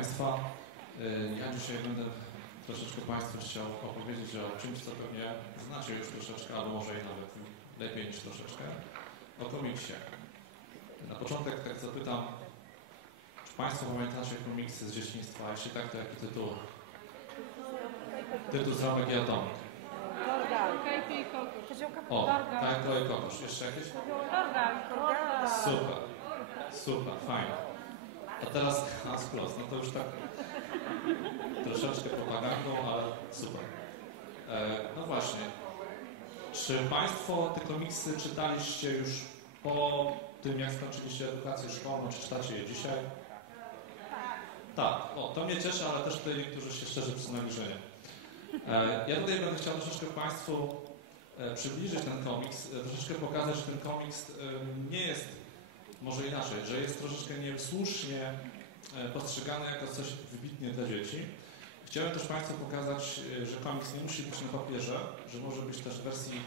Państwa. Y, Ja dzisiaj będę troszeczkę Państwu chciał opowiedzieć o czymś, co pewnie znacie już troszeczkę, albo może i nawet lepiej niż troszeczkę, o komiksie. Na początek tak zapytam, czy Państwo pamiętacie komiksy z dzieciństwa? Jeśli tak, to jaki tytuł? Tytuł Zamek i Atomek. O, tak, to i kokosz. Jeszcze jakieś? Super, super, fajnie. A teraz Hans Plus, no to już tak troszeczkę propagandą, ale super. E, no właśnie, czy Państwo te komiksy czytaliście już po tym, jak skończyliście edukację szkolną, czy czytacie je dzisiaj? Tak, o, to mnie cieszy, ale też tutaj niektórzy się szczerze przyznali, że nie. E, ja tutaj będę chciał troszeczkę Państwu e, przybliżyć ten komiks, e, troszeczkę pokazać, że ten komiks nie jest, może inaczej, że jest troszeczkę niesłusznie e, postrzegany jako coś wybitnie dla dzieci. Chciałem też Państwu pokazać, e, że komiks nie musi być na papierze, że może być też w wersji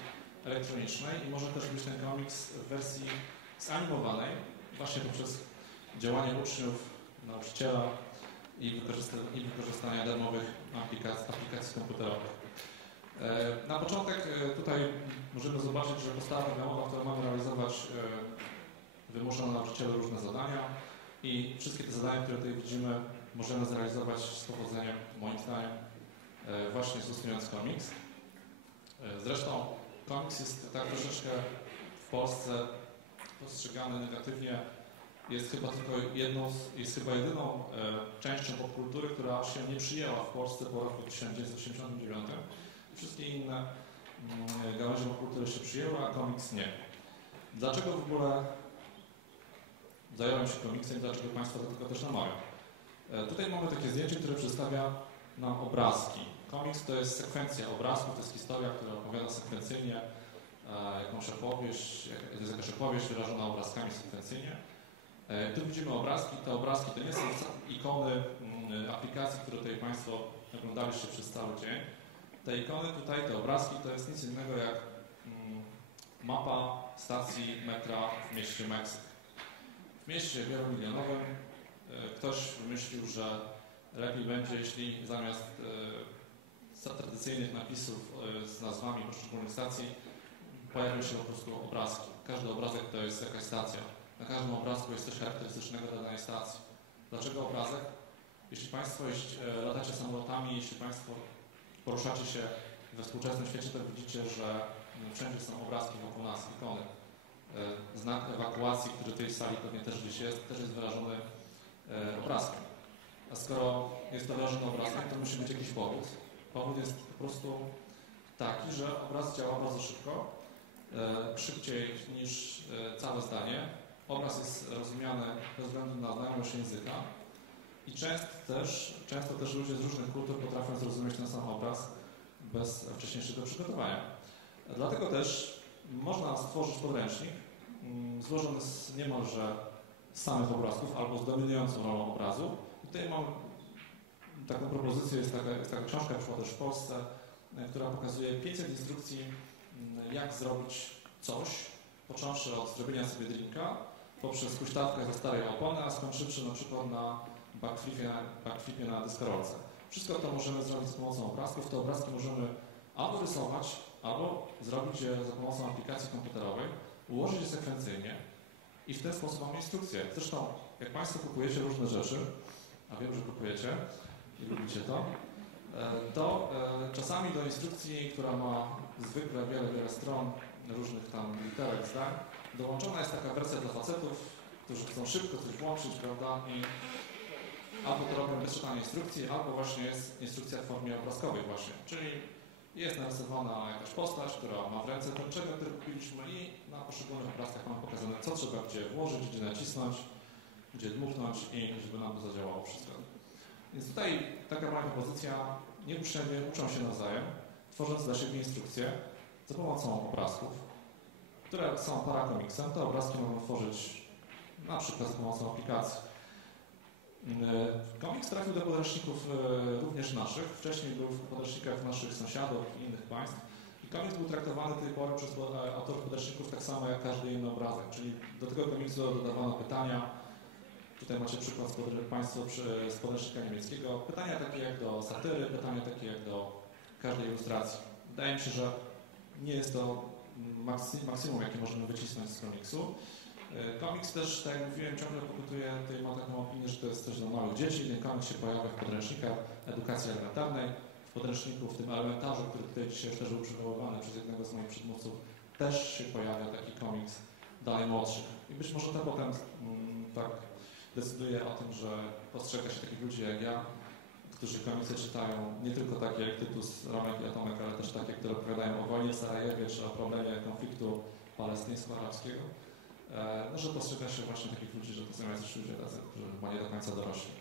elektronicznej i może też być ten komiks w wersji zanimowanej, właśnie poprzez działanie uczniów, nauczyciela i, wykorzysta- i wykorzystania darmowych aplikacji, aplikacji komputerowych. E, Na początek tutaj możemy zobaczyć, że podstawa programowa, którą mamy realizować, wymusza na nauczycielu różne zadania i wszystkie te zadania, które tutaj widzimy, możemy zrealizować z powodzeniem, moim zdaniem, e, właśnie stosując komiks. E, Zresztą komiks jest tak troszeczkę w Polsce postrzegany negatywnie. Jest chyba tylko jedną, jest chyba jedyną e, częścią popkultury, która się nie przyjęła w Polsce po roku 1989. Wszystkie inne mm, gałęzie popkultury się przyjęły, a komiks nie. Dlaczego w ogóle zająłem się komiksem dlaczego Państwo do tego też namawiam? E, Tutaj mamy takie zdjęcie, które przedstawia nam obrazki. Komiks to jest sekwencja obrazków, to jest historia, która opowiada sekwencyjnie e, jakąś opowieść, to jest jakaś opowieść wyrażona obrazkami sekwencyjnie. E, Tu widzimy obrazki, te obrazki to nie są ikony mm, aplikacji, które tutaj Państwo oglądaliście przez cały dzień. Te ikony tutaj, te obrazki to jest nic innego jak mm, mapa stacji metra w mieście Meksyk. W mieście wielomilionowym e, ktoś wymyślił, że lepiej będzie, jeśli zamiast e, tradycyjnych napisów e, z nazwami poszczególnych stacji pojawią się po prostu obrazki. Każdy obrazek to jest jakaś stacja. Na każdym obrazku jest coś charakterystycznego dla danej stacji. Dlaczego obrazek? Jeśli Państwo e, latacie samolotami, jeśli Państwo poruszacie się we współczesnym świecie, to widzicie, że wszędzie są obrazki wokół nas, ikony. E, Znak ewakuacji, który w tej sali pewnie też gdzieś jest, też jest wyrażony e, obrazkiem. A skoro jest to wyrażone obrazkiem, to musi być jakiś powód. Powód jest po prostu taki, że obraz działa bardzo szybko, e, szybciej niż całe zdanie. Obraz jest rozumiany bez względu na znajomość języka i często też, często też ludzie z różnych kultur potrafią zrozumieć ten sam obraz bez wcześniejszego przygotowania. Dlatego też można stworzyć podręcznik złożony z niemalże samych obrazków albo z dominującą rolą obrazu. I tutaj mam taką propozycję, jest taka, jest taka książka, wyszła też w Polsce, e, która pokazuje 500 instrukcji, mm, jak zrobić coś, począwszy od zrobienia sobie drinka, poprzez huśtawkę ze starej opony, a skończywszy na przykład na backflipie, backflipie na deskorolce. Wszystko to możemy zrobić z pomocą obrazków. Te obrazki możemy albo rysować, albo zrobić je za pomocą aplikacji komputerowej, ułożyć sekwencyjnie i w ten sposób mamy instrukcję. Zresztą, jak Państwo kupujecie różne rzeczy, a wiem, że kupujecie i lubicie to, e, to e, czasami do instrukcji, która ma zwykle wiele, wiele stron, różnych tam literek, zdań, dołączona jest taka wersja dla facetów, którzy chcą szybko coś włączyć, prawda, i albo to robią bez czytania instrukcji, albo właśnie jest instrukcja w formie obrazkowej właśnie, czyli jest narysowana jakaś postać, która ma w ręce ten przedmiot, który kupiliśmy i na poszczególnych obrazkach mamy pokazane, co trzeba gdzie włożyć, gdzie nacisnąć, gdzie dmuchnąć i żeby nam to zadziałało wszystko. Więc tutaj taka moja propozycja, niech uczą się nawzajem, tworząc dla siebie instrukcje za pomocą obrazków, które są parakomiksem. Te obrazki mogą tworzyć na przykład za pomocą aplikacji. E, Komiks trafił do podręczników e, również naszych. Wcześniej był w podręcznikach naszych sąsiadów i innych państw. I komiks był traktowany do tej pory przez e, autorów podręczników tak samo jak każdy inny obrazek. Czyli do tego komiksu dodawano pytania, Tutaj macie przykład z Państwo z podręcznika niemieckiego. Pytania takie jak do satyry, pytania takie jak do każdej ilustracji. Wydaje mi się, że nie jest to maksimum, jakie możemy wycisnąć z komiksu. E, Komiks też, tak jak mówiłem, ciągle pokutuje, tutaj ma taką opinię, że to jest coś dla małych dzieci. Ten komiks się pojawia w podręcznikach edukacji elementarnej, w podręczniku, w tym elementarzu, który tutaj dzisiaj też był przywoływany przez jednego z moich przedmówców, też się pojawia taki komiks dla najmłodszych. I być może to potem mm, tak decyduje o tym, że postrzega się takich ludzi jak ja, którzy komiksy czytają nie tylko takie jak Tytus, Romek i Atomek, ale też takie, które opowiadają o wojnie w Sarajewie czy o problemie konfliktu palestyńsko-arabskiego, no, że postrzega się właśnie takich ludzi, że to są jacyś ludzie tacy, którzy chyba nie do końca dorośli.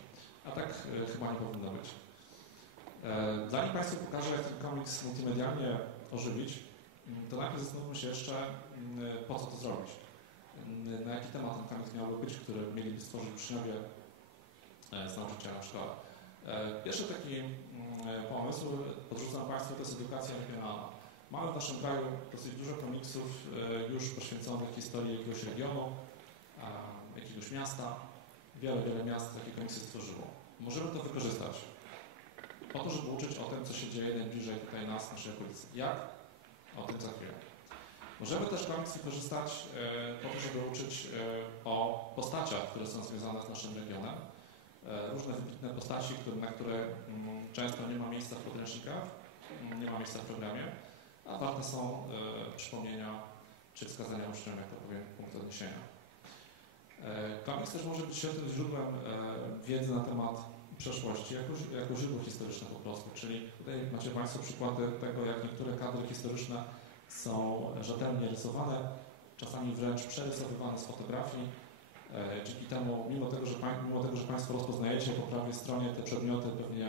A tak e, chyba nie powinno być. E, Zanim Państwu pokażę, jak ten komiks multimedialnie ożywić, mm, to najpierw zastanówmy się jeszcze, mm, po co to zrobić. Mm, Na jaki temat ten komiks miałby być, który mieliby stworzyć uczniowie e, z szkole. E, Pierwszy taki pomysł, podrzucam Państwu, to jest edukacja regionalna. Mamy w naszym kraju dosyć dużo komiksów e, już poświęconych historii jakiegoś regionu, jakiegoś miasta. Wiele, wiele miast takie komiksy stworzyło. Możemy to wykorzystać po to, żeby uczyć o tym, co się dzieje najbliżej tutaj nas, naszej okolicy. Jak? O tym za chwilę. Możemy też komiks wykorzystać e, po to, żeby uczyć e, o postaciach, które są związane z naszym regionem. Różne wybitne postaci, na które mm, często nie ma miejsca w podręcznikach, mm, nie ma miejsca w programie, a warte są e, przypomnienia czy wskazania uczniom, jak to powiem, punkt odniesienia. E, Komiks też może być świetnym źródłem e, wiedzy na temat przeszłości, jako, jako źródło historyczne po prostu. Czyli tutaj macie Państwo przykłady tego, jak niektóre kadry historyczne są rzetelnie rysowane, czasami wręcz przerysowywane z fotografii. E, Dzięki temu, mimo tego, że, mimo tego, że Państwo rozpoznajecie po prawej stronie te przedmioty, pewnie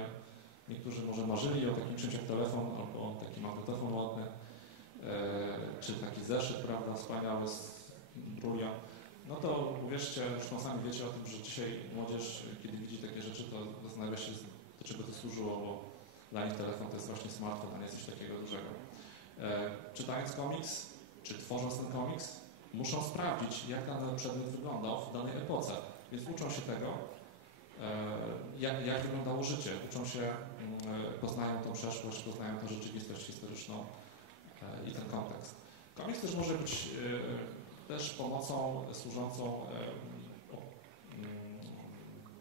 niektórzy może marzyli o takim czymś jak telefon albo taki magnetofon ładny, e, czy taki zeszyt, prawda, wspaniały z rulią. No to uwierzcie, zresztą sami wiecie o tym, że dzisiaj młodzież, kiedy widzi takie rzeczy, to zastanawia się, do czego to służyło, bo dla nich telefon to jest właśnie smartfon, a nie coś takiego dużego. E, czytając komiks, czy tworząc ten komiks, muszą sprawdzić, jak dany przedmiot wyglądał w danej epoce. Więc uczą się tego, jak, jak wyglądało życie. Uczą się, mm, e, poznają tą przeszłość, poznają tę rzeczywistość historyczną e, i ten kontekst. Komiks też może być e, też pomocą służącą e, mm,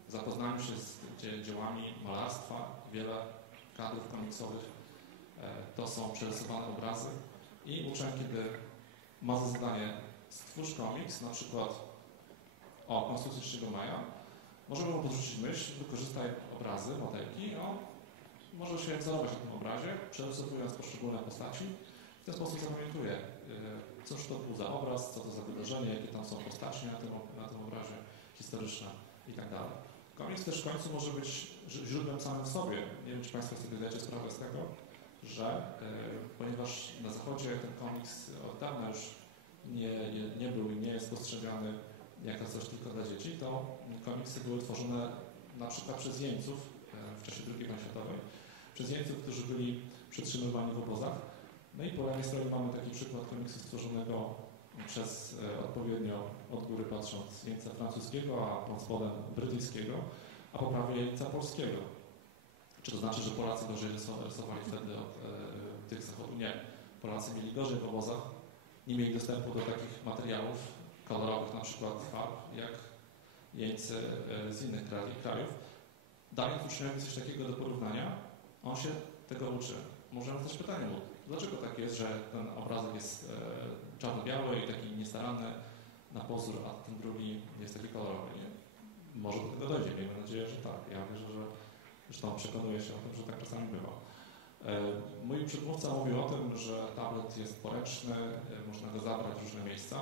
zapoznaniu się z dzie- dziełami malarstwa. Wiele kadrów komiksowych e, to są przerysowane obrazy i uczeń, kiedy ma za zadanie stwórz komiks, na przykład o Konstytucji 3 maja, możemy mu podrzucić myśl, wykorzystaj obrazy, modelki, no, może się wzorować na tym obrazie, przerysowując poszczególne postaci. W ten sposób zapamiętuje, cóż to był za obraz, co to za wydarzenie, jakie tam są postaci na tym, na tym obrazie historyczne i tak. Komiks też w końcu może być źródłem samym w sobie. Nie wiem, czy Państwo sobie zdajecie sprawę z tego, że y, ponieważ na Zachodzie ten komiks od dawna już nie, nie, nie był i nie jest postrzegany jako coś tylko dla dzieci, to komiksy były tworzone na przykład przez jeńców e, w czasie II wojny światowej, przez jeńców, którzy byli przetrzymywani w obozach. No i po lewej stronie mamy taki przykład komiksu stworzonego przez e, odpowiednio od góry patrząc jeńca francuskiego, a pod spodem brytyjskiego, a po prawej jeńca polskiego. Czy to znaczy, że Polacy gorzej rysow- rysowali wtedy od e, tych zachodu? Nie. Polacy mieli gorzej w obozach, nie mieli dostępu do takich materiałów kolorowych, na przykład farb, jak jeńcy e, z innych kraj, krajów. Dając uczniowi coś takiego do porównania, on się tego uczy. Możemy zadać pytanie dlaczego tak jest, że ten obrazek jest e, czarno-biały i taki niestaranny na pozór, a ten drugi jest taki kolorowy. Nie? Może do tego dojdzie, miejmy nadzieję, że tak. Ja wierzę, że zresztą przekonuję się o tym, że tak czasami bywa. E, Mój przedmówca mówił o tym, że tablet jest poręczny, można go zabrać w różne miejsca.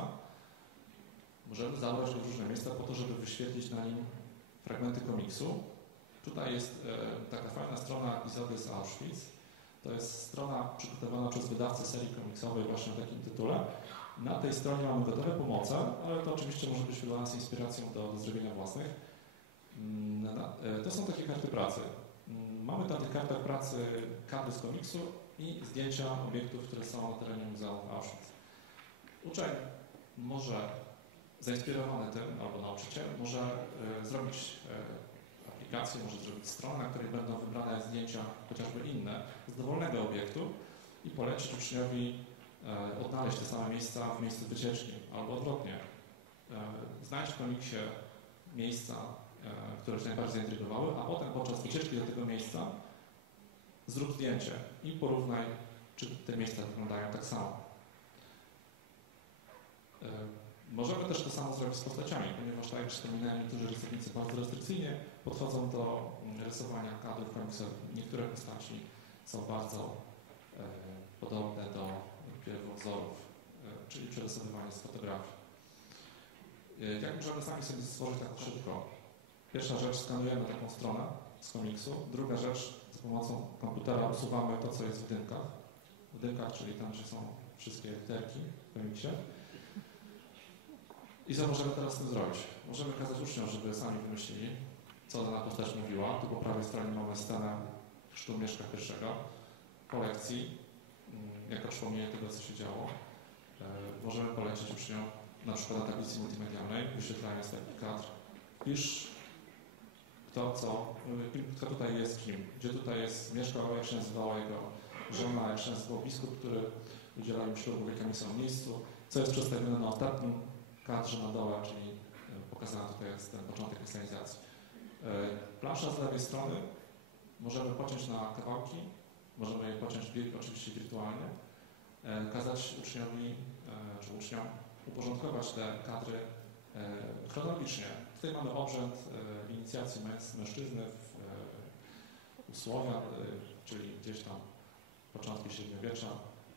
Możemy zabrać w różne miejsca po to, żeby wyświetlić na nim fragmenty komiksu. Tutaj jest e, taka fajna strona epizody z Auschwitz. To jest strona przygotowana przez wydawcę serii komiksowej właśnie o takim tytule. Na tej stronie mamy gotowe pomoce, ale to oczywiście może być dla nas inspiracją do, do zrobienia własnych. Mm, e, To są takie karty pracy. Mm, Mamy na tych kartach pracy kadry z komiksu i zdjęcia obiektów, które są na terenie Muzeum Auschwitz. Uczeń może zainspirowany tym, albo nauczyciel, może e, zrobić e, aplikację, może zrobić stronę, na której będą wybrane zdjęcia, chociażby inne, z dowolnego obiektu i polecić uczniowi e, odnaleźć te same miejsca w miejscu wycieczki, albo odwrotnie. Znajdź w komiksie miejsca, które Cię najbardziej zaintrygowały, a potem podczas wycieczki do tego miejsca zrób zdjęcie i porównaj, czy te miejsca wyglądają tak samo. Możemy też to samo zrobić z postaciami, ponieważ tak jak wspominałem, niektórzy rysownicy bardzo restrykcyjnie podchodzą do mm, rysowania kadrów komiksowych. Niektóre postaci są bardzo e, podobne do pierwowzorów, e, czyli przerysowywanie z fotografii. E, jak możemy sami sobie stworzyć tak szybko? Pierwsza rzecz, skanujemy taką stronę z komiksu. Druga rzecz, za pomocą komputera usuwamy to, co jest w dynkach. W dynkach, czyli tam, gdzie są wszystkie literki w komiksie. I co możemy teraz z tym zrobić? Możemy kazać uczniom, żeby sami wymyślili, co dana postać mówiła. Tu po prawej stronie mamy scenę Chrztu Mieszka I po lekcji, mm, jako przypomnienie tego, co się działo. E, Możemy polecić uczniom na przykład na tablicy multimedialnej, wyświetlając taki kadr. Pisz kto co, kto tutaj jest kim, gdzie tutaj jest, mieszkał, jak się nazywała jego żona, jak się nazywał biskup, który udzielał im ślubu, w jakim są miejscu, co jest przedstawione na ostatnim kadrze na dole, czyli y, pokazana tutaj jest ten początek inscenizacji. Y, Plansza z lewej strony możemy pociąć na kawałki, możemy je pociąć oczywiście wirtualnie, e, kazać uczniowi e, czy uczniom uporządkować te kadry e, chronologicznie. Tutaj mamy obrzęd e, inicjacji mężczyzny w e, usłowia, e, czyli gdzieś tam początki średniowiecza.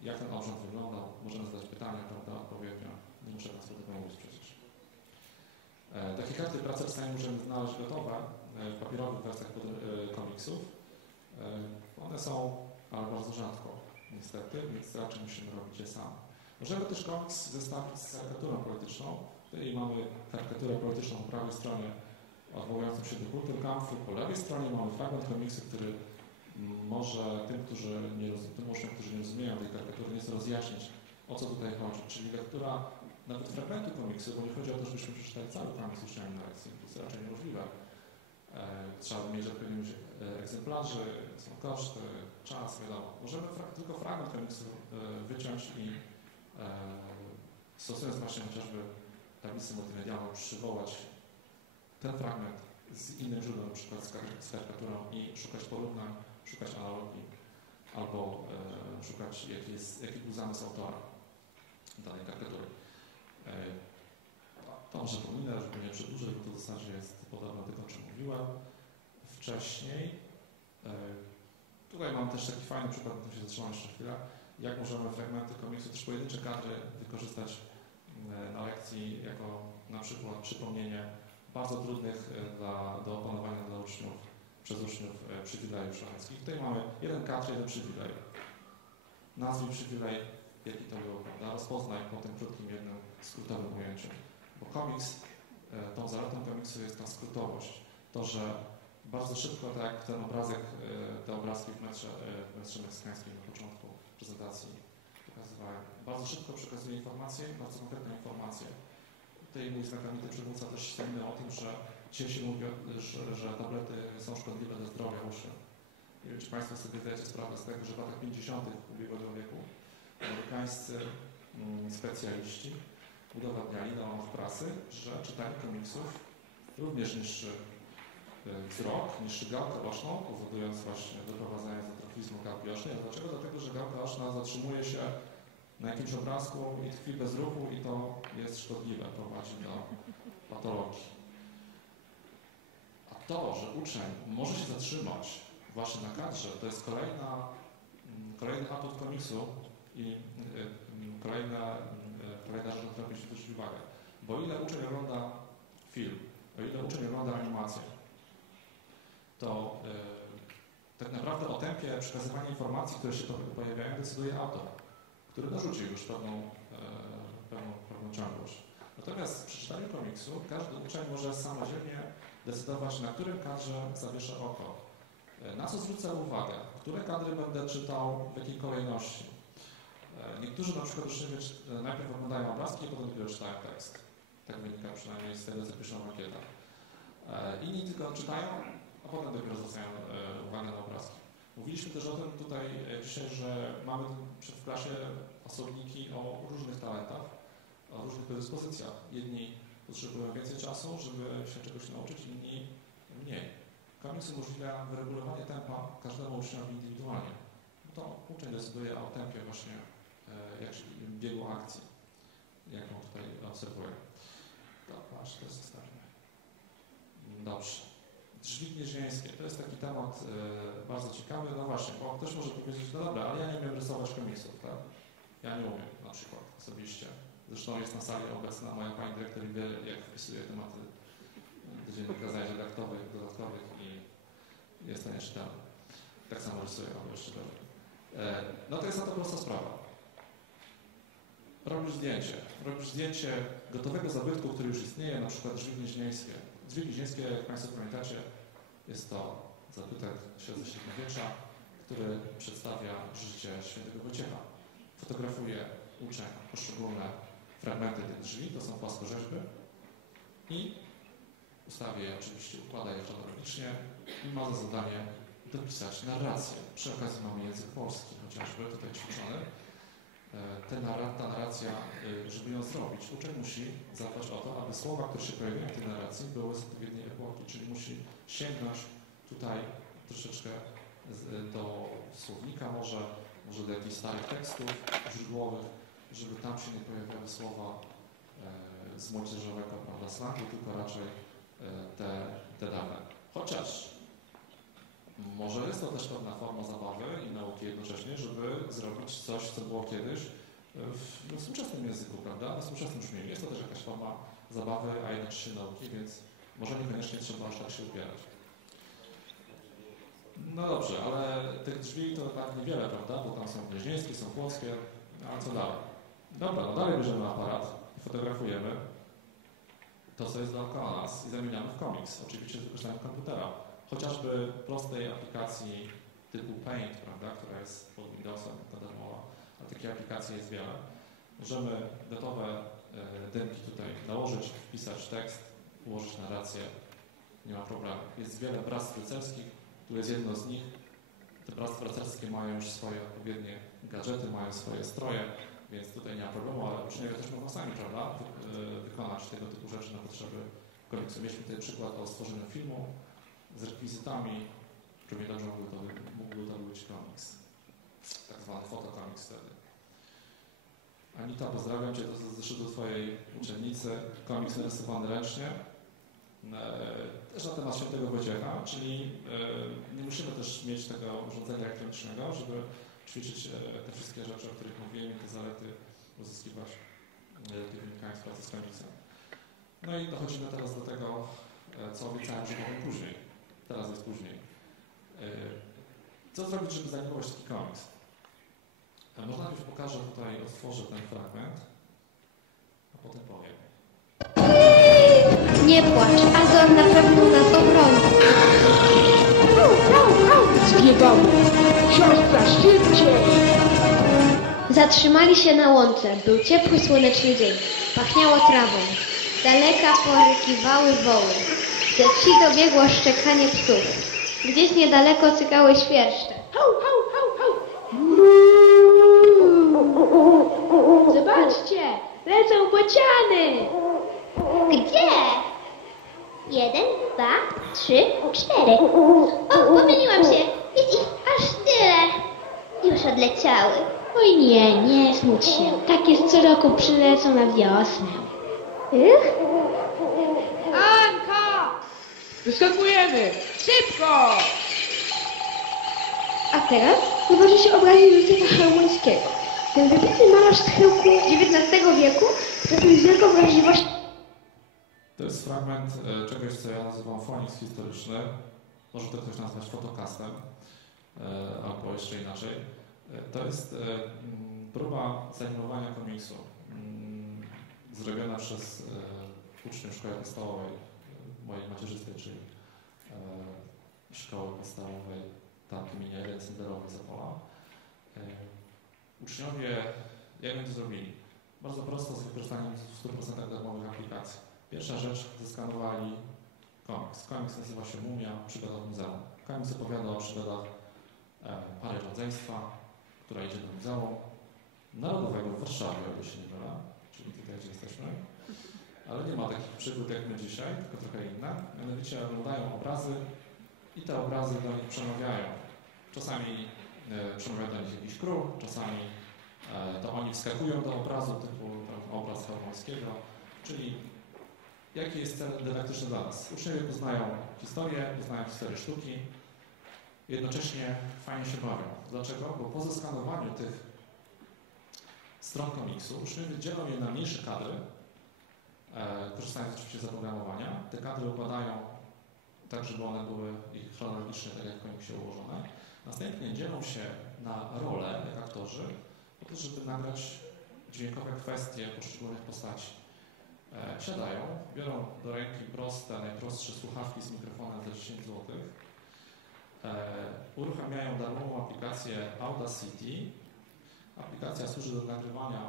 Jak ten obrzęd wyglądał? Możemy zadać pytania, prawda, odpowiednio. Nie muszę tego mówić przecież. Takie karty pracy czasami możemy znaleźć gotowe w papierowych wersjach e, komiksów. E, One są, bardzo rzadko niestety, więc raczej musimy robić je sami. Możemy też komiks zestawić z karykaturą polityczną. Tutaj mamy karykaturę polityczną po prawej stronie odwołującą się do Kulturkampfu. Po lewej stronie mamy fragment komiksu, który może tym, którzy nie, tym uczniom, którzy nie rozumieją tej karykatury, nieco rozjaśnić, o co tutaj chodzi. Czyli lektura nawet fragmentu komiksu, bo nie chodzi o to, żebyśmy przeczytali cały komiks uczniami na lekcji. To jest raczej niemożliwe. E, trzeba mieć odpowiednią ilość e, egzemplarzy, są koszty, czas, wiadomo. Możemy fra- tylko fragment komiksu e, wyciąć i stosując właśnie chociażby tablicę multimedialną przywołać ten fragment z innym źródłem, na przykład z karykaturą i szukać porównań, szukać analogii albo e, szukać jaki, jest, jaki był zamysł autora danej karykatury. E, to może pominę, żeby nie przedłużyć, bo to w zasadzie jest podobne do tego, o czym mówiłem wcześniej. E, tutaj mam też taki fajny przykład, tu się zatrzymam jeszcze chwilę, jak możemy fragmenty komiksu, też pojedyncze kadry wykorzystać m, na lekcji jako na przykład przypomnienie bardzo trudnych e, dla, do opanowania dla uczniów, przez uczniów e, przywilejów szlacheckich. Tutaj mamy jeden kadr, jeden przywilej. Nazwij przywilej, jaki to był, prawda? Rozpoznaj po tym krótkim jednym skrótowym ujęciu. Bo komiks, e, tą zaletą komiksu jest ta skrótowość. To, że bardzo szybko, tak jak ten obrazek, e, te obrazki w metrze, e, w metrze meksykańskim na początku prezentacji pokazywałem, bardzo szybko przekazuje informacje, bardzo konkretne informacje. Tutaj mój znakomity przywódca też wspominał o tym, że dzisiaj się mówi, że, że tablety są szkodliwe dla zdrowia uczniów. Nie wiem, czy Państwo sobie zdajecie sprawę z tego, że w latach 50. ubiegłego wieku amerykańscy mm, specjaliści udowadniali na łamach prasy, że czytanie komiksów również niszczy y, wzrok, niszczy gałkę oczną, powodując właśnie doprowadzenie do atrofizmu gałki ocznej. A dlaczego? Dlatego, że gałka oczna zatrzymuje się na jakimś obrazku i tkwi bez ruchu i to jest szkodliwe, prowadzi do patologii. A to, że uczeń może się zatrzymać właśnie na kadrze, to jest kolejna, mm, kolejny atut komiksu i y, kolejna, rzecz, którą powinniśmy zwrócić uwagę. Bo ile uczeń ogląda film, o ile uczeń ogląda animację, to y, tak naprawdę o tempie przekazywania informacji, które się po- pojawiają, decyduje autor, który narzucił już pewną, e, pewną, pewną ciągłość. Natomiast przy czytaniu komiksu każdy uczeń może samodzielnie decydować, na którym kadrze zawieszę oko, e, na co zwrócę uwagę, które kadry będę czytał, w jakiej kolejności. E, Niektórzy na przykład uczniowie e, najpierw oglądają obrazki, potem dopiero czytają tekst. Tak wynika przynajmniej z tego, co piszą w ankietach. E, Inni tylko czytają, a potem dopiero zwracają uwagę na obrazki. Mówiliśmy też o tym tutaj dzisiaj, że mamy w klasie osobniki o różnych talentach, o różnych predyspozycjach. Jedni potrzebują więcej czasu, żeby się czegoś nauczyć, inni mniej. Komiks umożliwia wyregulowanie tempa każdemu uczniowi indywidualnie. To uczeń decyduje o tempie właśnie jak, biegu akcji, jaką tutaj obserwuję. To jest zostawmy. Dobrze. Drzwi gnieźnieńskie. To jest taki temat e, bardzo ciekawy. No właśnie, bo ktoś może powiedzieć, no dobra, ale ja nie umiem rysować komiksów, tak? Ja nie umiem na przykład osobiście. Zresztą jest na sali obecna moja pani dyrektor i wie, jak wpisuje tematy do dziennika zajęć dodatkowych, dodatkowych i jest to nieczytelne. Tak samo rysuję, jeszcze gorzej. E, no to jest na to prosta sprawa. Robisz zdjęcie. Robisz zdjęcie gotowego zabytku, który już istnieje, na przykład drzwi gnieźnieńskie. Drzwi gnieźnieńskie, jak Państwo pamiętacie, jest to zabytek średniowiecza, który przedstawia życie świętego Wojciecha. Fotografuje uczeń poszczególne fragmenty tych drzwi, to są płaskorzeźby i ustawię je oczywiście, układa je chronologicznie i ma za zadanie dopisać narrację. Przy okazji mamy język polski chociażby tutaj ćwiczony. E, ta narracja, y, żeby ją zrobić, uczeń musi zadbać o to, aby słowa, które się pojawiają w tej narracji, były z odpowiedniej epoki, czyli musi sięgnąć tutaj troszeczkę do słownika może, może do jakichś starych tekstów źródłowych, żeby tam się nie pojawiały słowa e, z młodzieżowego prawda, slangu, tylko raczej e, te, te dane. Chociaż może jest to też pewna forma zabawy i nauki jednocześnie, żeby zrobić coś, co było kiedyś w, w współczesnym języku, prawda, w współczesnym brzmieniu. Jest to też jakaś forma zabawy, a jednocześnie nauki, więc może niekoniecznie trzeba aż tak się upierać. No dobrze, ale tych drzwi to tak niewiele, prawda, bo tam są gnieźnieńskie, są włoskie, a co dalej? Dobra, no dalej bierzemy aparat i fotografujemy to, co jest dookoła nas i zamieniamy w komiks, oczywiście z wykorzystaniem komputera. Chociażby prostej aplikacji typu Paint, prawda, która jest pod Windowsem, ta darmowa, a takich aplikacji jest wiele. Możemy gotowe e, dymki tutaj nałożyć, wpisać tekst, ułożyć narrację, nie ma problemu. Jest wiele bractw rycerskich, tu jest jedno z nich. Te bractwa rycerskie mają już swoje odpowiednie gadżety, mają swoje stroje, więc tutaj nie ma problemu, ale uczniowie też mogą sami, prawda, wy, wykonać tego typu rzeczy na potrzeby komiksu. Mieliśmy tutaj przykład o stworzeniu filmu z rekwizytami, równie dobrze mógłby to, mógłby to być komiks. Tak zwany fotokomiks wtedy. Anita, pozdrawiam Cię, to zeszły do Twojej uczennicy. Komiks narysowany ręcznie. E, też na temat świętego Wojciecha, czyli e, nie musimy też mieć tego urządzenia elektronicznego, żeby ćwiczyć e, te wszystkie rzeczy, o których mówiłem i te zalety uzyskiwać wynikając z pracy z komiksem. No i dochodzimy teraz do tego, co obiecałem, że powiem później. Teraz jest później. Co zrobić, żeby zanimować taki komiks? Może najpierw pokażę tutaj, otworzę ten fragment, a potem powiem. Nie płacz, Azor na pewno nas obroni. Zbiegamy. Siostra, szybciej! Zatrzymali się na łące. Był ciepły, słoneczny dzień. Pachniało trawą. Z daleka porykiwały woły. Ze wsi dobiegło szczekanie psów. Gdzieś niedaleko cykały świerszcze. Zobaczcie! Lecą bociany! Gdzie? Jeden, dwa, trzy, cztery. O, pomyliłam się. Jest ich aż tyle. Już odleciały. Oj nie, nie smuć się. Tak jest co roku przylecą na wiosnę. Ych? Wyskakujemy! Szybko! A teraz zobaczy się obrazie Józefa Chełmońskiego. Ten wybitny malarz z chyłku XIX wieku zatem z wielką wrażliwością To jest fragment e, czegoś, co ja nazywam fonix historyczny. Może to ktoś nazwać fotokastem, e, albo jeszcze inaczej. E, to jest mm, próba zanimowania komiksu, mm, zrobiona przez uczniów szkoły podstawowej, mojej macierzystej, czyli e, szkoły podstawowej tam gminie Rencenderowej Zapola. E, Uczniowie, jak oni to zrobili? Bardzo prosto, z wykorzystaniem w 100% darmowych aplikacji. Pierwsza rzecz, zeskanowali komiks. Komiks nazywa się Mumia, przygoda w muzeum. Komiks opowiada o przygodach e, pary rodzeństwa, która idzie do Muzeum Narodowego w Warszawie, o się nie mylę, czyli tutaj, gdzie jesteśmy. Ale nie ma takich przygód jak my dzisiaj, tylko trochę inne. Mianowicie oglądają obrazy i te obrazy do nich przemawiają. Czasami e, przemawia do nich jakiś król, czasami e, to oni wskakują do obrazu typu tam, obraz Chałmońskiego, czyli jaki jest cel dydaktyczny dla nas. Uczniowie poznają historię, poznają historię sztuki, jednocześnie fajnie się bawią. Dlaczego? Bo po zeskanowaniu tych stron komiksu uczniowie dzielą je na mniejsze kadry, korzystając oczywiście z oprogramowania. Te kadry układają tak, żeby one były ich chronologicznie, tak jak w komiksie ułożone. Następnie dzielą się na role, jak aktorzy, po to, żeby nagrać dźwiękowe kwestie poszczególnych postaci. E, siadają, biorą do ręki proste, najprostsze słuchawki z mikrofonem za 10 zł. E, uruchamiają darmową aplikację Audacity. Aplikacja służy do nagrywania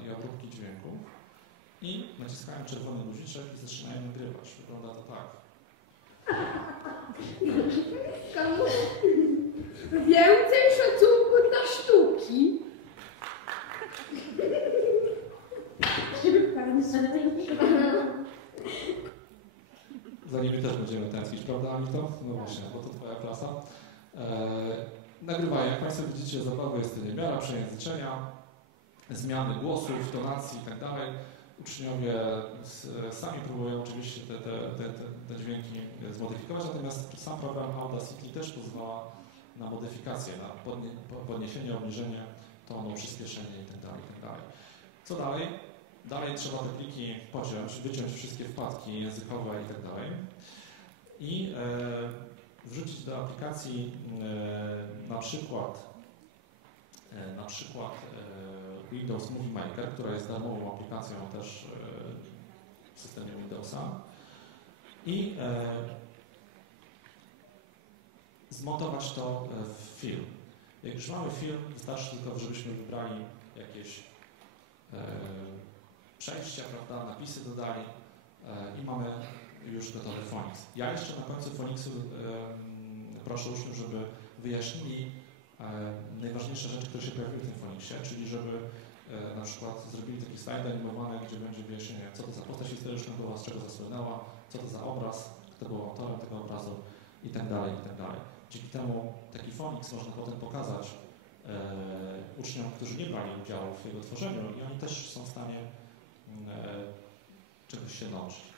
e, i obróbki dźwięków. I naciskają czerwony guziczek i zaczynają nagrywać. Wygląda to tak. Więcej szacunku dla sztuki. Za nimi też będziemy tęsknić, prawda Anito? No właśnie, bo to Twoja klasa. E, nagrywają, jak Państwo widzicie, zabawy jest niewiara, przejęzyczenia, zmiany głosów, tonacji i tak dalej. Uczniowie sami próbują oczywiście te, te, te, te, dźwięki zmodyfikować, natomiast sam program Audacity też pozwala na modyfikację, na podnie, po- podniesienie, obniżenie tonu, przyspieszenie itd. itd. Co dalej? Dalej trzeba te pliki pociąć, wyciąć wszystkie wpadki językowe i tak i e, wrzucić do aplikacji e, na przykład e, na przykład e, Windows Movie Maker, która jest darmową aplikacją też e, w systemie Windowsa i e, zmontować to e, w film. Jak już mamy film, wystarczy tylko, żebyśmy wybrali jakieś przejścia, prawda, napisy dodali i mamy już gotowy Fonix. Ja jeszcze na końcu Fonixu e, proszę uczniów, żeby wyjaśnili najważniejsze rzeczy, które się pojawiły w tym Fonixie, czyli żeby e, na przykład zrobili taki slajd animowany, gdzie będzie wyjaśnienie, co to za postać historyczna była, z czego zasłynęła, co to za obraz, kto był autorem tego obrazu i tak dalej, i tak dalej. Dzięki temu taki Fonix można potem pokazać e, uczniom, którzy nie brali udziału w jego tworzeniu i oni też są w stanie e, czegoś się nauczyć.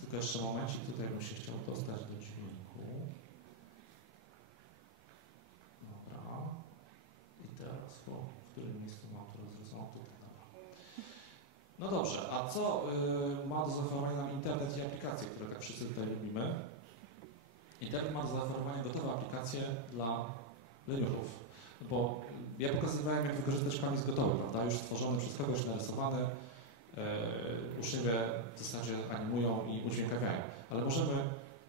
Tylko jeszcze momencik, tutaj bym się chciał dostać do dźwięku. Dobra. I teraz, o, w którym miejscu mam to rozwiązane? Tutaj, dobra. No dobrze, a co y, ma do zaoferowania nam internet i aplikacje, które tak wszyscy tutaj lubimy? Internet ma do zaoferowania gotowe aplikacje dla leniuchów. Bo ja pokazywałem, jak wykorzystać komiks gotowy, prawda? Już stworzony przez kogoś, narysowany. E, uczniowie w zasadzie animują i udźwiękawiają. Ale możemy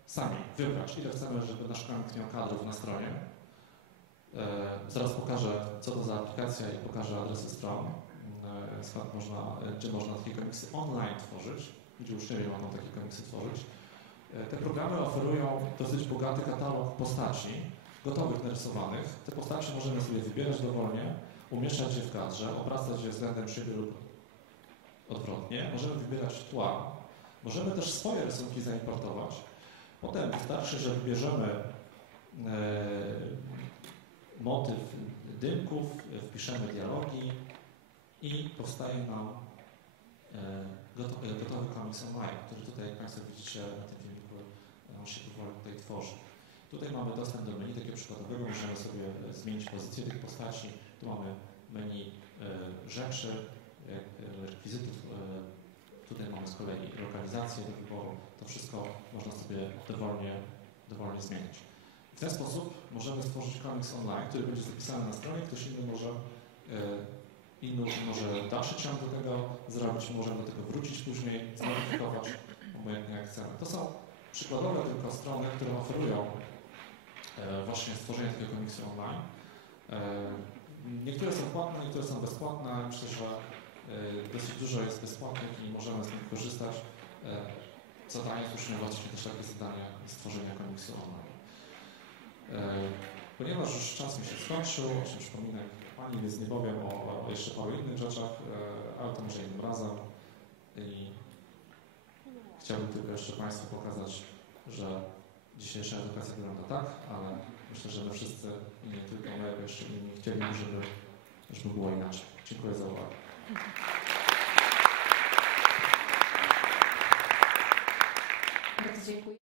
sami wybrać, ile chcemy, żeby nasz komiks miał kadrów na stronie. E, zaraz pokażę, co to za aplikacja i pokażę adresy stron, można, e, gdzie można takie komiksy online tworzyć, gdzie uczniowie mogą takie komiksy tworzyć. E, te programy oferują dosyć bogaty katalog postaci, gotowych, narysowanych. Te postacie możemy sobie wybierać dowolnie, umieszczać je w kadrze, obracać je względem siebie lub odwrotnie. Możemy wybierać tła. Możemy też swoje rysunki zaimportować. Potem wystarczy, że wybierzemy e, motyw dymków, wpiszemy dialogi i powstaje nam e, gotowy, gotowy komiks online, który tutaj, jak Państwo widzicie na tym filmiku, on się powoli tutaj tworzy. Tutaj mamy dostęp do menu takiego przykładowego, możemy sobie e, zmienić pozycję tych postaci. Tu mamy menu e, rzeczy, e, e, rekwizytów. E, tutaj mamy z kolei lokalizację do wyboru. To wszystko można sobie dowolnie, dowolnie zmienić. W ten sposób możemy stworzyć komiks online, który będzie zapisany na stronie, ktoś inny może e, inny może dalszy ciąg do tego zrobić, możemy do tego wrócić później, zmodyfikować, obojętnie jak chcemy. To są przykładowe tylko strony, które oferują e, właśnie stworzenie takiego komiksu online. E, niektóre są płatne, niektóre są bezpłatne. Myślę, że e, dosyć dużo jest bezpłatnych i możemy z nich korzystać. Zadanie uczniów właśnie też takie zadanie stworzenia komiksu online. Ponieważ już czas mi się skończył, o czym przypominam ani nic nie powiem o, jeszcze paru innych rzeczach, e, ale to może innym razem. I chciałbym tylko jeszcze Państwu pokazać, że dzisiejsza edukacja wygląda tak, ale myślę, że my wszyscy, i nie tylko my, ale jeszcze inni chcieliby, żeby, żeby było inaczej. Dziękuję za uwagę. Bardzo dziękuję.